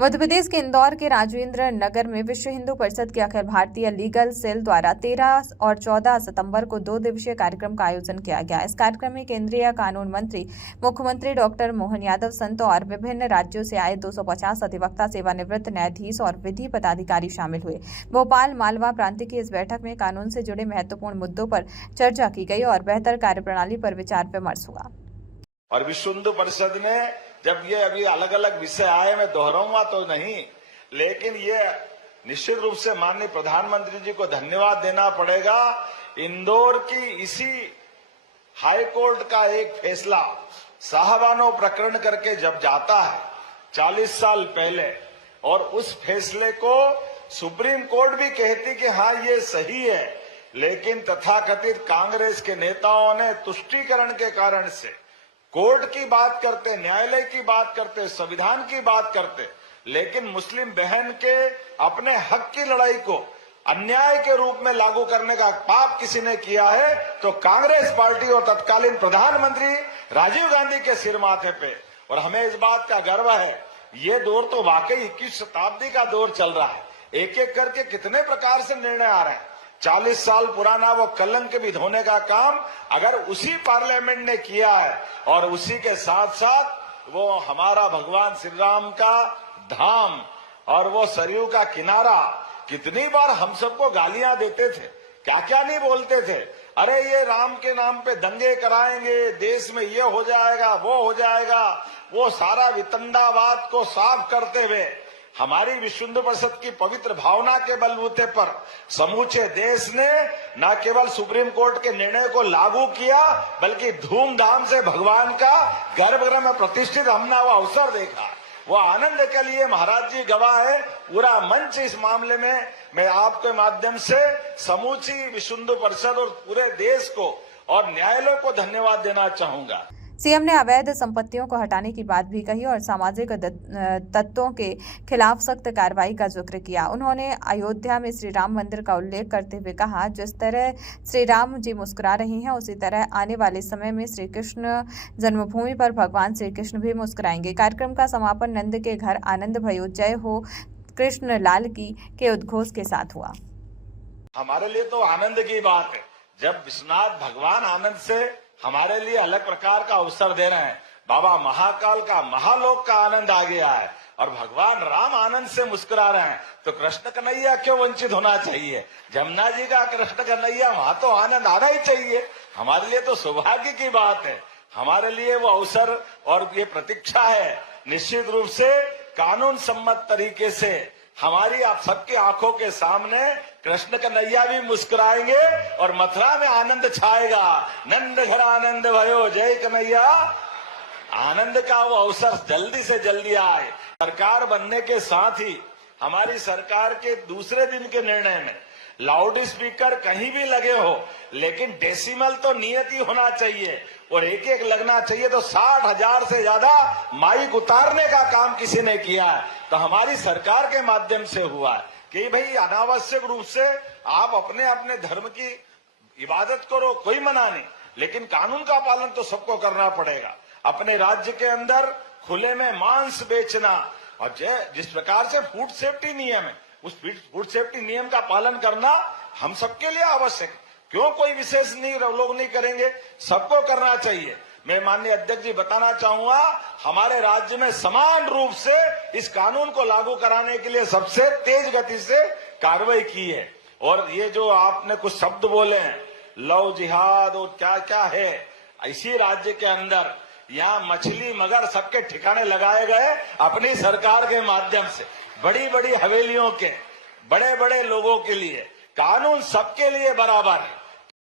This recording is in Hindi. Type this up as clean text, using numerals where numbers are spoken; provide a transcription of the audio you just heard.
मध्य प्रदेश के इंदौर के राजेंद्र नगर में विश्व हिंदू परिषद के अखिल भारतीय लीगल सेल द्वारा 13 और 14 सितंबर को 2 दिवसीय कार्यक्रम का आयोजन किया गया। इस कार्यक्रम में केंद्रीय कानून मंत्री मुख्यमंत्री डॉक्टर मोहन यादव, संत और विभिन्न राज्यों से आए 250 अधिवक्ता, सेवानिवृत्त न्यायाधीश और विधि पदाधिकारी शामिल हुए। भोपाल मालवा प्रांत की इस बैठक में कानून से जुड़े महत्वपूर्ण मुद्दों पर चर्चा की गई और बेहतर कार्यप्रणाली पर विचार विमर्श हुआ। और विश्व हिंदू परिषद ने जब ये अभी अलग अलग विषय आए, मैं दोहराऊंगा तो नहीं, लेकिन ये निश्चित रूप से माननीय प्रधानमंत्री जी को धन्यवाद देना पड़ेगा। इंदौर की इसी हाई कोर्ट का एक फैसला साहबानो प्रकरण करके जब जाता है 40 साल पहले, और उस फैसले को सुप्रीम कोर्ट भी कहती कि हाँ ये सही है, लेकिन तथाकथित कांग्रेस के नेताओं ने तुष्टीकरण के कारण से कोर्ट की बात करते, न्यायालय की बात करते, संविधान की बात करते, लेकिन मुस्लिम बहन के अपने हक की लड़ाई को अन्याय के रूप में लागू करने का पाप किसी ने किया है तो कांग्रेस पार्टी और तत्कालीन प्रधानमंत्री राजीव गांधी के सिर माथे पे। और हमें इस बात का गर्व है, ये दौर तो वाकई 21 शताब्दी का दौर चल रहा है। एक एक करके कितने प्रकार से निर्णय आ रहे हैं। 40 साल पुराना वो कलंक भी धोने का काम अगर उसी पार्लियामेंट ने किया है, और उसी के साथ साथ वो हमारा भगवान श्री राम का धाम और वो सरयू का किनारा, कितनी बार हम सबको गालियां देते थे, क्या क्या नहीं बोलते थे। अरे ये राम के नाम पे दंगे कराएंगे, देश में ये हो जाएगा, वो हो जाएगा, वो सारा वितंडावाद को साफ करते हुए हमारी विश्व हिंदू परिषद की पवित्र भावना के बलबूते पर समूचे देश ने न केवल सुप्रीम कोर्ट के निर्णय को लागू किया, बल्कि धूमधाम से भगवान का गर्भगृह में प्रतिष्ठित हमने वो अवसर देखा। वो आनंद के लिए महाराज जी गवाह है। पूरा मंच इस मामले में मैं आपके माध्यम से समूची विश्व हिंदू परिषद और पूरे देश को और न्यायालय को धन्यवाद देना चाहूंगा। सीएम ने अवैध संपत्तियों को हटाने की बात भी कही और सामाजिक तत्वों के खिलाफ सख्त कार्रवाई का जिक्र किया। उन्होंने अयोध्या में श्री राम मंदिर का उल्लेख करते हुए कहा, जिस तरह श्री राम जी मुस्कुरा रही हैं, उसी तरह आने वाले समय में श्री कृष्ण जन्मभूमि पर भगवान श्री कृष्ण भी मुस्कुराएंगे। कार्यक्रम का समापन नंद के घर आनंद भयो जय हो कृष्ण लाल की के उद्घोष के साथ हुआ। हमारे लिए तो आनंद की बात है जब विश्वनाथ भगवान आनंद से हमारे लिए अलग प्रकार का अवसर दे रहे हैं। बाबा महाकाल का, महालोक का आनंद आ गया है और भगवान राम आनंद से मुस्कुरा रहे हैं, तो कृष्ण कन्हैया क्यों वंचित होना चाहिए। जमुना जी का कृष्ण कन्हैया, वहां तो आनंद आना ही चाहिए। हमारे लिए तो सौभाग्य की बात है, हमारे लिए वो अवसर और ये प्रतीक्षा है। निश्चित रूप से कानून सम्मत तरीके से हमारी आप सबकी आंखों के सामने कृष्ण कन्हैया भी मुस्कुराएंगे और मथुरा में आनंद छाएगा। नंद घर आनंद भयो जय कन्हैया। आनंद का वो अवसर जल्दी से जल्दी आए। सरकार बनने के साथ ही हमारी सरकार के दूसरे दिन के निर्णय में लाउड स्पीकर कहीं भी लगे हो, लेकिन डेसिमल तो नियत ही होना चाहिए और एक एक लगना चाहिए। तो 60,000 से ज्यादा माइक उतारने का काम किसी ने किया है, तो हमारी सरकार के माध्यम से हुआ है कि भाई अनावश्यक रूप से आप अपने अपने धर्म की इबादत करो, कोई मना नहीं, लेकिन कानून का पालन तो सबको करना पड़ेगा। अपने राज्य के अंदर खुले में मांस बेचना और जिस प्रकार से फूड सेफ्टी नियम है, उस फूड सेफ्टी नियम का पालन करना हम सबके लिए आवश्यक है। क्यों कोई विशेष नहीं लोग नहीं करेंगे, सबको करना चाहिए। मैं माननीय अध्यक्ष जी बताना चाहूंगा, हमारे राज्य में समान रूप से इस कानून को लागू कराने के लिए सबसे तेज गति से कार्रवाई की है। और ये जो आपने कुछ शब्द बोले हैं, लव जिहाद और क्या क्या है, इसी राज्य के अंदर यहाँ मछली मगर सबके ठिकाने लगाए गए अपनी सरकार के माध्यम से। बड़ी बड़ी हवेलियों के बड़े बड़े लोगों के लिए कानून सबके लिए बराबर है।